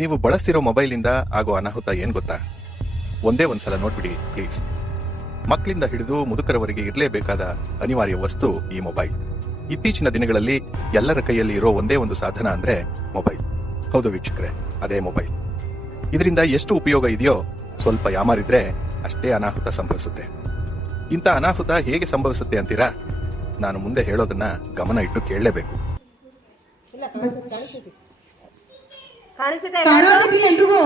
ನೀವು ಬಳಸ್ತಿರೋ ಮೊಬೈಲಿಂದ ಆಗೋ ಅನಾಹುತ ಏನ್ ಗೊತ್ತಾ? ಒಂದೇ ಒಂದ್ಸಲ ನೋಡ್ಬಿಡಿ ಪ್ಲೀಸ್. ಮಕ್ಕಳಿಂದ ಹಿಡಿದು ಮುದುಕರವರೆಗೆ ಇರಲೇಬೇಕಾದ ಅನಿವಾರ್ಯ ವಸ್ತು ಈ ಮೊಬೈಲ್. ಇತ್ತೀಚಿನ ದಿನಗಳಲ್ಲಿ ಎಲ್ಲರ ಕೈಯಲ್ಲಿ ಇರೋ ಒಂದೇ ಒಂದು ಸಾಧನ ಅಂದ್ರೆ ಮೊಬೈಲ್. ಹೌದು ವೀಕ್ಷಕರೇ, ಅದೇ ಮೊಬೈಲ್. ಇದರಿಂದ ಎಷ್ಟು ಉಪಯೋಗ ಇದೆಯೋ ಸ್ವಲ್ಪ ಯಾಮಾರಿದ್ರೆ ಅಷ್ಟೇ ಅನಾಹುತ ಸಂಭವಿಸುತ್ತೆ. ಇಂಥ ಅನಾಹುತ ಹೇಗೆ ಸಂಭವಿಸುತ್ತೆ ಅಂತೀರಾ? ನಾನು ಮುಂದೆ ಹೇಳೋದನ್ನ ಗಮನ ಇಟ್ಟು ಕೇಳಲೇಬೇಕು. ಎಲ್ರಿಗೂ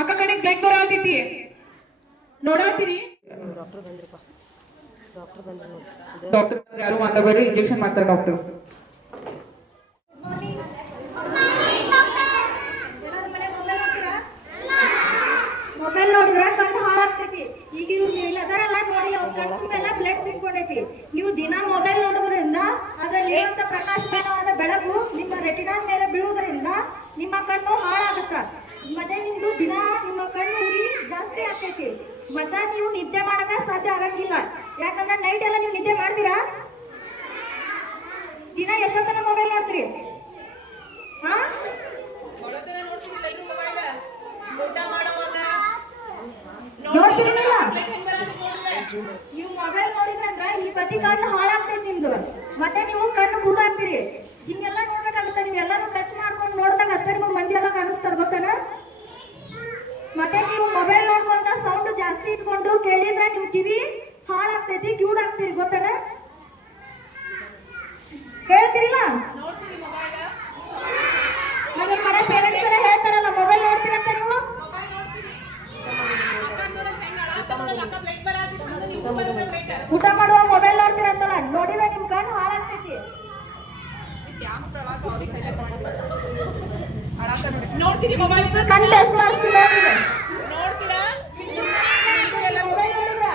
ಅಕ್ಕ ಕಡೆ ಬ್ರೇಕ್ ಬರತೈತಿ ನೋಡತ್ತೀರಿ. ಡಾಕ್ಟರ್ ಯಾರು ಮಾತಾಡಬೇಡಿ, ಇಂಜೆಕ್ಷನ್ ಮಾಡ್ತಾರೆ ಡಾಕ್ಟರ್. ಮೊಬೈಲ್ ನೋಡಿದ್ರೆ ಕಣ್ಣು ಹಾಳಾಗ್ತೈತಿ. ಈಗ ಅದರೆಲ್ಲ ನೋಡಿ ಕಣ್ಣೆಲ್ಲ ಬ್ಲಡ್ ನಿಂತ್ಕೊಂಡೈತಿ. ನೀವು ದಿನ ಮೊಬೈಲ್ ನೋಡೋದ್ರಿಂದ ಅದರಲ್ಲಿರುವಂತ ಪ್ರಕಾಶಮಾನವಾದ ಬೆಳಕು ನಿಮ್ಮ ರೆಟಿನಾಲ್ ಮೇಲೆ ಬೀಳುವುದರಿಂದ ನಿಮ್ಮ ಕಣ್ಣು ಹಾಳಾಗುತ್ತ. ಮತ್ತೆ ನಿಮ್ದು ದಿನ ನಿಮ್ಮ ಕಣ್ಣು ಉರಿ ಜಾಸ್ತಿ ಆಗ್ತೈತಿ. ಮತ್ತೆ ನೀವು ನಿದ್ದೆ ಮಾಡಕ ಸಾಧ್ಯ ಆಗಂಗಿಲ್ಲ. ಯಾಕಂದ್ರೆ ನೈಟ್ ಎಲ್ಲ ನೀವು ನಿದ್ದೆ ಮಾಡ್ತೀರಾ? ದಿನ ಎಷ್ಟೊತ್ತನ ಮೊಬೈಲ್ ನೋಡ್ತೀರಿ? ನೀವು ಮೊಬೈಲ್ ನೋಡಿದ್ರಂದ್ರ ಈ ಪ್ರತಿ ಕಣ್ಣು ಹಾಳಾಗ್ತೈತಿ ನಿಮ್ದು. ಮತ್ತೆ ನೀವು ಕಣ್ಣು ಗುಡ್ ಆಗ್ತೀರಿ. ಹಿಂಗೆಲ್ಲ ನೋಡ್ಬೇಕಾಗುತ್ತೆ. ನೀವು ಎಲ್ಲರೂ ಟಚ್ ಮಾಡ್ಕೊಂಡು ನೋಡಿದಾಗ ಅಷ್ಟೇ ನಿಮ್ಗೆ ಮಂದಿ ಎಲ್ಲ ಕಾಣಿಸ್ತಾರ ಗೊತ್ತನ. ಮತ್ತೆ ನೀವು ಮೊಬೈಲ್ ನೋಡ್ಕೊಂತ ಸೌಂಡ್ ಜಾಸ್ತಿ ಇಟ್ಕೊಂಡು ಕೇಳಿದ್ರೆ ನಿಮ್ ಕಿವಿ ಹಾಳಾಗ್ತೈತಿ, ಕ್ಯೂಡ್ ಆಗ್ತೀರಿ ಗೊತ್ತನ. ಹೇಳ್ತೀರಿಲ್ಲ? ನಮ್ಮ ಮನೆ ಪೇರೆಂಟ್ಸ್ ಎಲ್ಲ ಹೇಳ್ತಾರಲ್ಲ ಮೊಬೈಲ್ ನೋಡ್ತೀರಂತ ನೀವು. ಊಟ ಮಾಡುವ ಮೊಬೈಲ್ ನೋಡ್ತೀರಂತಲ್ಲ, ನೋಡಿದ್ರೆ ನಿಮ್ ಕಣ್ಣು ಹಾಳಾಗ್ತೈತಿ. ಕಣ್ಣು ಟೆಸ್ಟ್ ಮಾಡಿಸ್ತೀವಿ ಮೊಬೈಲ್ ನೋಡಿದ್ರ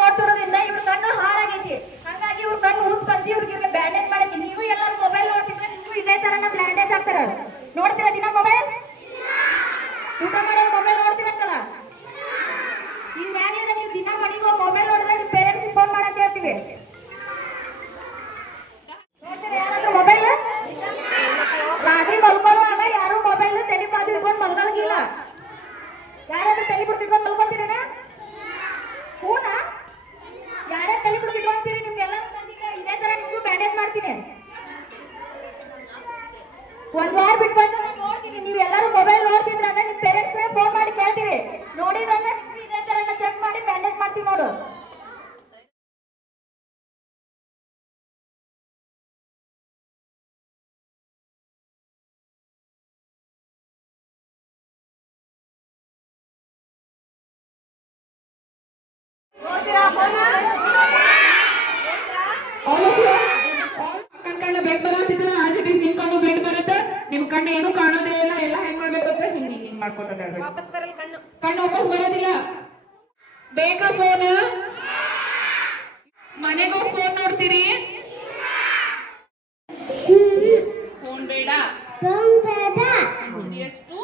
ನೋಡ್ತಿರೋದ್ರಿಂದ ಇವ್ರ ಕಣ್ಣು ಹಾಳಾಗೈತಿ. ಹಂಗಾಗಿ ಇವ್ರ ಕಣ್ಣು ಊದ್ ಬಂದು ಇವ್ರಿಗೆ ಬ್ಯಾಂಡೇಜ್ ಮಾಡೈತಿ. ನೀವು ಎಲ್ಲರೂ ಮೊಬೈಲ್ ನೋಡ್ತಿದ್ರೆ ನೀವು ಇದೇ ತರನ ಬ್ಯಾಂಡೇಜ್ ಆಗ್ತಾರ. ನೋಡ್ತೀರಾ ದಿನ ಮೊಬೈಲ್? ಊಟ ಮಾಡೋ ಮೊಬೈಲ್ ನೋಡ್ತೀರಂತಲ್ಲ. ಹಿಂಗಾಗಿದ್ರೆ ನೀವು ದಿನ ಮನೆಗೆ ಮೊಬೈಲ್ ನೋಡಿದ್ರೆ ನಿಮ್ ಪೇರೆಂಟ್ಸ್ ಫೋನ್ ಮಾಡಂತ ಹೇಳ್ತೀವಿ. ನೋಡ್ತೀರಾ ಯಾರಾದ್ರೂ ಮೊಬೈಲ್? ರಾತ್ರಿ ಮಲ್ಕೊಳ್ಳುವಾಗ ಯಾರು ಮೊಬೈಲ್ ತಲೆ ಬಾಜು ಇಟ್ಕೊಂಡು ಮಲ್ಗಂಗಿಲ್ಲ. ಯಾರಾದ್ರೂ ತಲೆ ಬಿಡ್ತಿಟ್ಕೊಂಡು ಮಲ್ಕೊಂತೀರೇನ? ಹೂನಾ? ಯಾರೇ ತಲೆ ಬಿಡ್ತಿಟ್ಟು ಅಂತೀರಿ? ನಿಮ್ಗೆಲ್ಲ ಇದೇ ತರ ನಿಮ್ಗೂ ಬ್ಯಾಂಡೇಜ್ ಮಾಡ್ತೀನಿ. ಒಂದ್ ವಾರ ಬಿಟ್ಟು ಬಂದು ನೋಡ್ತೀನಿ. ನೀವು ಎಲ್ಲರೂ ಮೊಬೈಲ್ ನೋಡ್ತಿದ್ರಾಗ ನಿಮ್ ಪೇರೆಂಟ್ಸ್ ಫೋನ್ ಮಾಡಿ ಕೇಳ್ತೀವಿ. ನೋಡಿದ್ರಾಗ ಇದೇ ತರ ಚೆಕ್ ಮಾಡಿ ಬ್ಯಾಂಡೇಜ್ ಮಾಡ್ತೀವಿ ನೋಡು. ಕಣ್ಣ ಬ್ಲಡ್ ಬರತ್ತಿದ್ರೆ ಆಲ್ರೆಡಿ ನಿಮ್ ಕಣ್ಣು ಬ್ಲಡ್ ಬರುತ್ತೆ. ನಿಮ್ ಕಣ್ಣು ಏನು ಕಾಣೋದೇ ಇಲ್ಲ. ಎಲ್ಲ ಹೆಂಗ್ ಮಾಡ್ಬೇಕಂತ ಹಿಂಗ್ ಮಾಡ್ಕೊತ ಕಣ್ಣು ವಾಪಸ್ ಬರೋದಿಲ್ಲ. ಬೇಕಾ ಫೋನ್? ಮನೆಗೆ ಹೋಗಿ ಫೋನ್ ನೋಡ್ತೀರಿ? ಫೋನ್ ಬೇಡ ಎಷ್ಟು